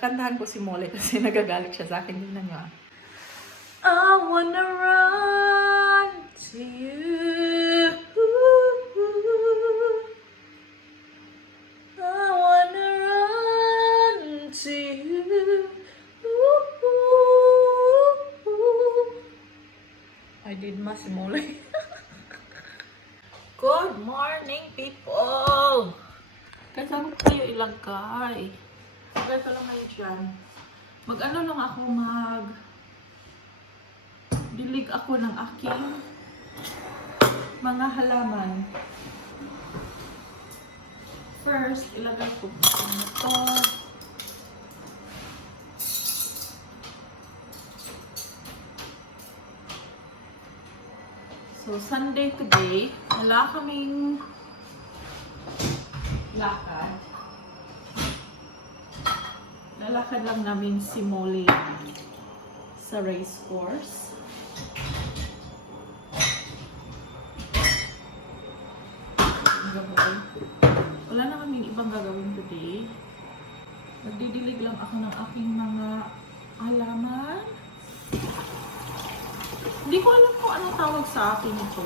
Kakantahan ko si Molly kasi nagagalit siya sa akin. Tingnan niyo ah. I wanna run to you. I wanna run to you. I did mas Molly. Good morning, people! Kahit saan ko kayo ilagay? Lagay ko lang kayo dyan. Mag-ano lang ako, dilig ako ng aking mga halaman. First, ilagay ko ito. So, Sunday today, wala kaming lakad. Lalakad lang namin si Molly sa race course. Wala na kaming ibang gagawin today. Magdidilig lang ako ng aking mga halaman. Hindi ko alam kung anong tawag sa akin ito.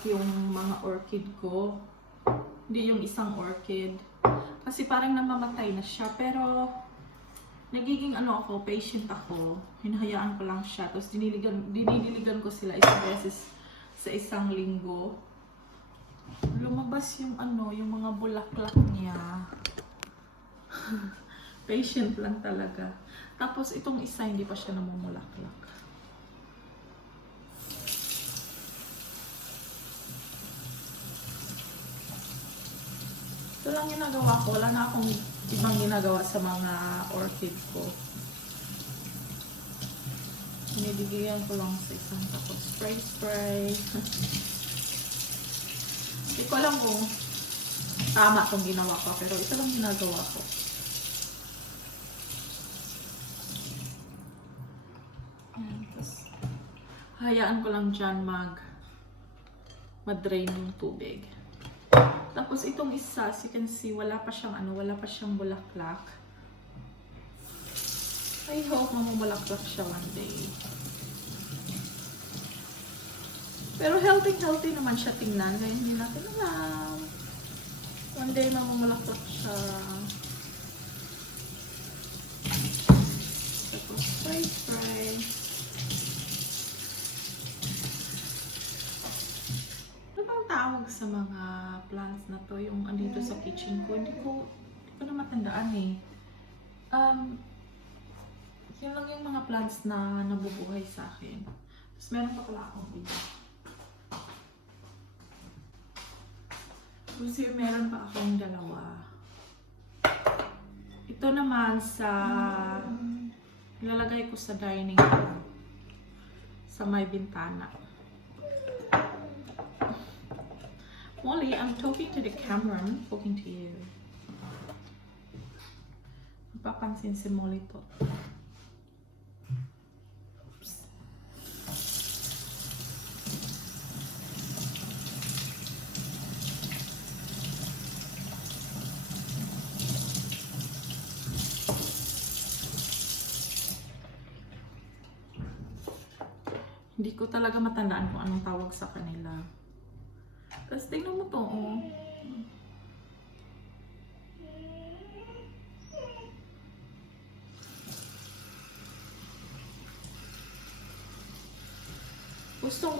Yung mga orchid ko, hindi yung isang orchid kasi parang namamatay na siya, pero nagiging patient ako, hinahayaan ko lang siya, tapos dinidiligan ko sila isang beses sa isang linggo. Lumabas yung yung mga bulaklak niya. Patient lang talaga. Tapos itong isa hindi pa siya namumulaklak. Ito lang ginagawa ko. Wala na akong ibang ginagawa sa mga orchid ko. Binibigyan ko lang sa isang tapos spray. Hindi ko alam kung tama itong ginawa ko, pero ito lang ginagawa ko. Ayan, tapos hayaan ko lang dyan mag-drain yung tubig. Tapos itong isa, as you can see, wala pa siyang bulaklak. I hope mamumulaklak siya one day. Pero healthy naman siya tingnan, kaya hindi natin alam. One day mamumulaklak siya. Tapos spray. Tawag sa mga plants na to, yung andito sa kitchen ko, hindi ko na matandaan eh. Yun lang yung mga plants na nabubuhay sa akin. Tapos meron pa pala akong iba. Kasi meron pa akong dalawa. Ito naman sa ilalagay ko sa dining room. Sa may bintana. Molly, I'm talking to the camera. I'm talking to you. Papansin si Molly to. Oops. Hindi ko talaga matandaan kung anong tawag sa kanila. Tapos tingnan mo to, oh.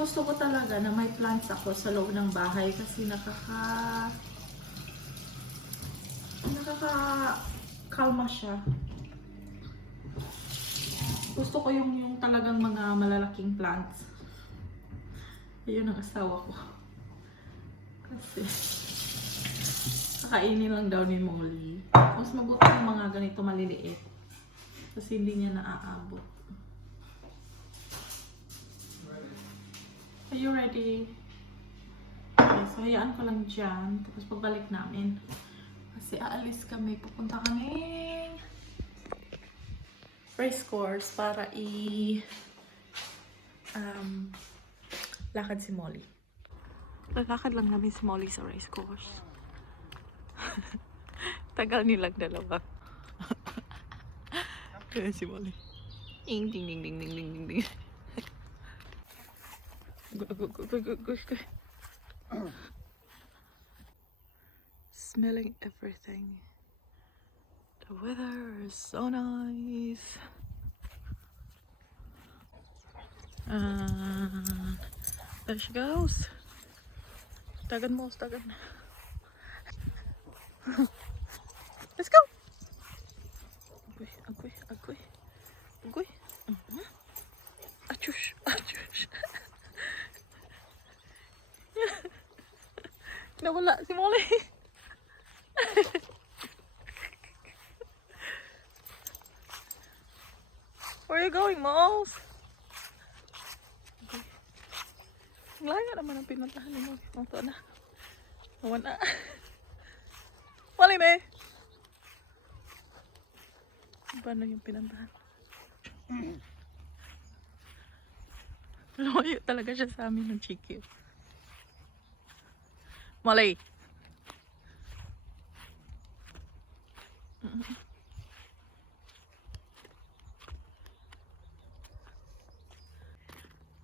Gusto ko talaga na may plants ako sa loob ng bahay kasi nakaka-kalma siya. Gusto ko yung talagang mga malalaking plants. Ayun ang asawa ko. Kasi kakainin lang daw ni Molly. Mas mabuti yung mga ganito maliliit. Kasi hindi niya naaabot. Are you ready? Okay, so hayaan ko lang dyan. Tapos pagbalik namin. Kasi aalis kami. Pupunta kami race course para lakad si Molly. Lalakad lang namin si Molly sa race course. Tagal nilang dalawa. Kaya si Molly. Ding ding ding ding ding ding ding. Go. Smelling everything. The weather is so nice. There she goes. Tagan mo, tagan. Let's go. Agoy. Achush. Nawala si Molly. Where are you going, Moles? Layo naman ang pinuntahan ni Molly. Ito na. Nawala. Molly, me. Paano yung pinuntahan? Layo talaga siya sa amin ng chiki. Molly.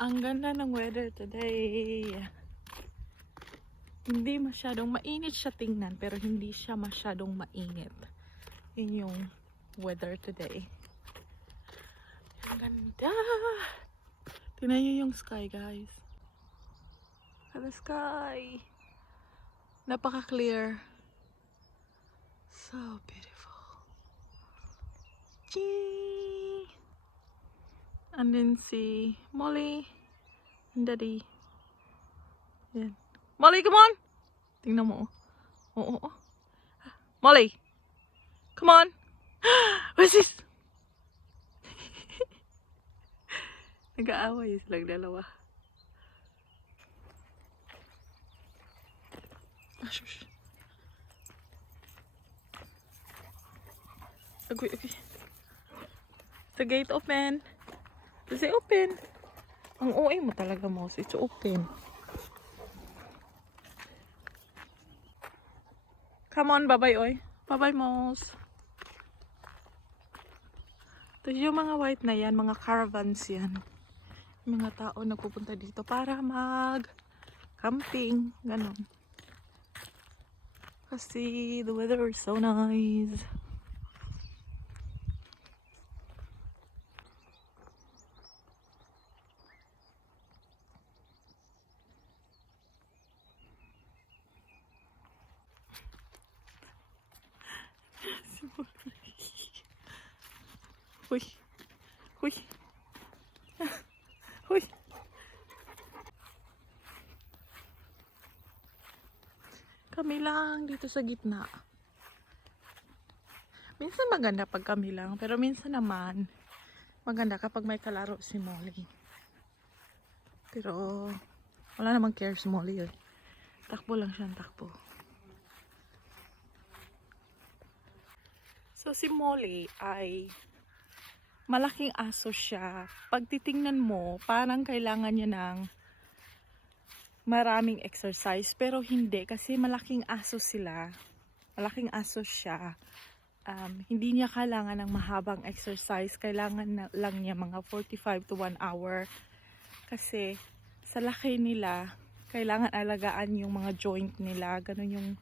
Ang ganda ng weather today. Hindi masyadong mainit siya tingnan, pero hindi siya masyadong mainit. Yun yung weather today. Ang ganda! Tingnan nyo yung sky, guys. The sky! Napaka-clear. So beautiful. Ching! And then si Molly and Daddy. Yan. Molly, come on! Tingnan mo. Oo. Molly! Come on! What's this? Nag-aaway silang dalawa. Shush. Okay. The gate open. Say open. Ang OA mo talaga, Mouse. It's open. Come on, bye-bye, oy. Bye-bye, Mouse. Ito yung mga white na yan, mga caravans yan. Mga tao nagpupunta dito para mag-camping. Ganon. Kasi the weather is so nice. Huy. Kami lang dito sa gitna. Minsan maganda pag kami lang, pero minsan naman maganda kapag may kalaro si Molly. Pero wala namang care si Molly eh. Takbo lang siya, takbo. So si Molly ay malaking aso siya. Pag titingnan mo, parang kailangan niya ng maraming exercise. Pero hindi, kasi malaking aso sila. Malaking aso siya. Hindi niya kailangan ng mahabang exercise. Kailangan lang niya mga 45 to 1 hour. Kasi sa laki nila, kailangan alagaan yung mga joint nila. Ganun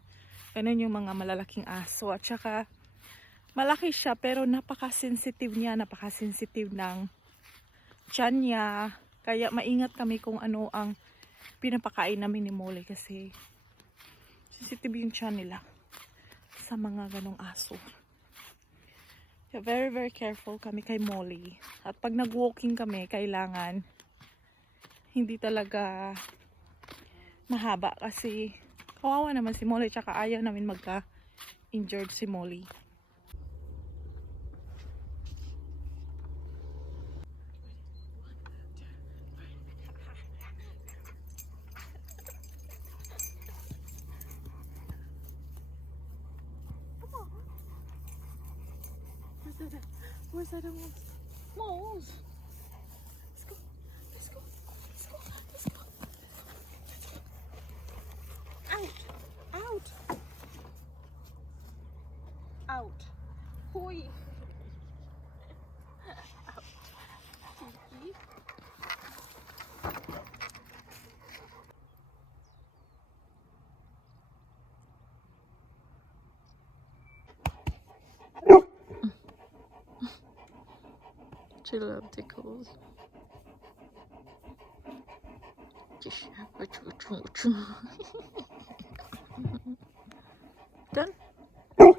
yung mga malalaking aso. At saka, malaki siya pero napaka-sensitive niya. Napaka-sensitive ng tiyan niya. Kaya maingat kami kung ano ang pinapakain namin ni Molly. Kasi sensitive yung tiyan nila sa mga ganong aso. So, very very careful kami kay Molly. At pag nag-walking kami, kailangan hindi talaga mahaba kasi kawawa naman si Molly, tsaka ayaw namin magka-injured si Molly. Where's that mouse? Mouse! Let's go! Let's go! Let's go! Let's go! Out! Out! Out! Hoy! Out! Kiki! She loves tickles. Done? Oh.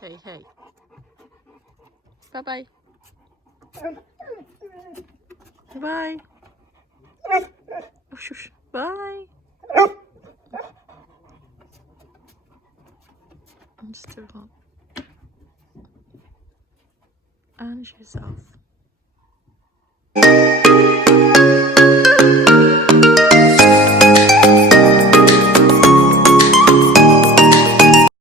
Hey, hey. Bye-bye. Bye. Oh, shush. Bye. I'm still hot. And yourself.